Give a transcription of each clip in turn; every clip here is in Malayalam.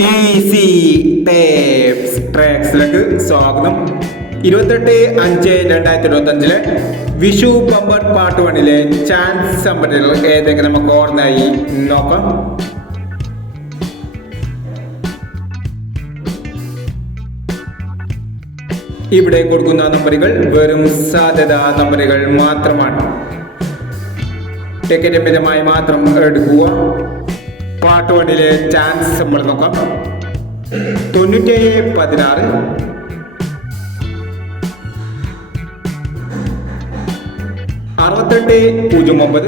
ഈസി ടേപ്സ് ട്രാക്സിലേക്ക് സ്വാഗതം. 28/5/2025 വിഷു ബമ്പർ പാർട്ട് 1 ചാൻസ് സമ്പറ്റുകൾ ഏതൊക്കെ നമുക്ക് ഓർമ്മയായി നോക്കാം. ഇവിടെ കൊടുക്കുന്ന നമ്പറുകൾ വെറും സാധ്യതാ നമ്പറുകൾ മാത്രമാണ്. ടിക്കറ്റ് മിതമായി മാത്രം എടുക്കുക. പാർട്ട് 1 ചാൻസ് നമ്മൾ നോക്കാം. 9716 6809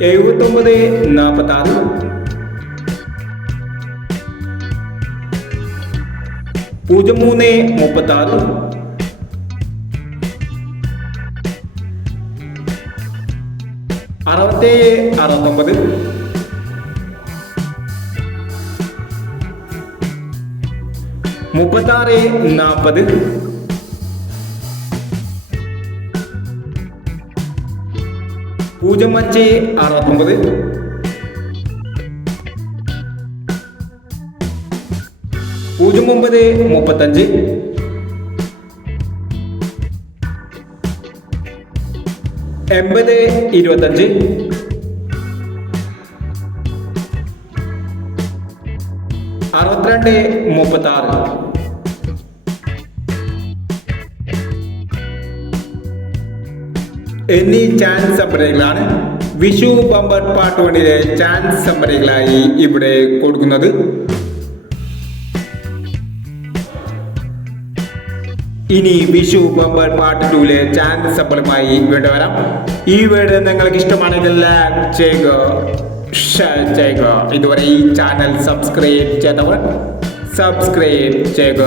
7946 0336 6769 3640 0569 0935 8025 6236 എന്നീ ചാൻസ് നമ്പറുകളാണ് വിഷു ബമ്പർ പാർട്ട് 1 ചാൻസ് നമ്പറുകളായി ഇവിടെ കൊടുക്കുന്നത്. ഇനി വിഷു ബമ്പർ പാർട്ട് 2 ചാൻസ് നമ്പറുമായി വീണ്ടും വരാം. ഈ വീഡിയോ നിങ്ങൾക്ക് ഇഷ്ടമാണെങ്കിൽ ലൈക്ക് ചെയ്യുക, ഷെയർ ചെയ്യുക. ഇതുവരെ ഈ ചാനൽ സബ്സ്ക്രൈബ് ചെയ്തവർ സബ്സ്ക്രൈബ് ചെയ്യുക.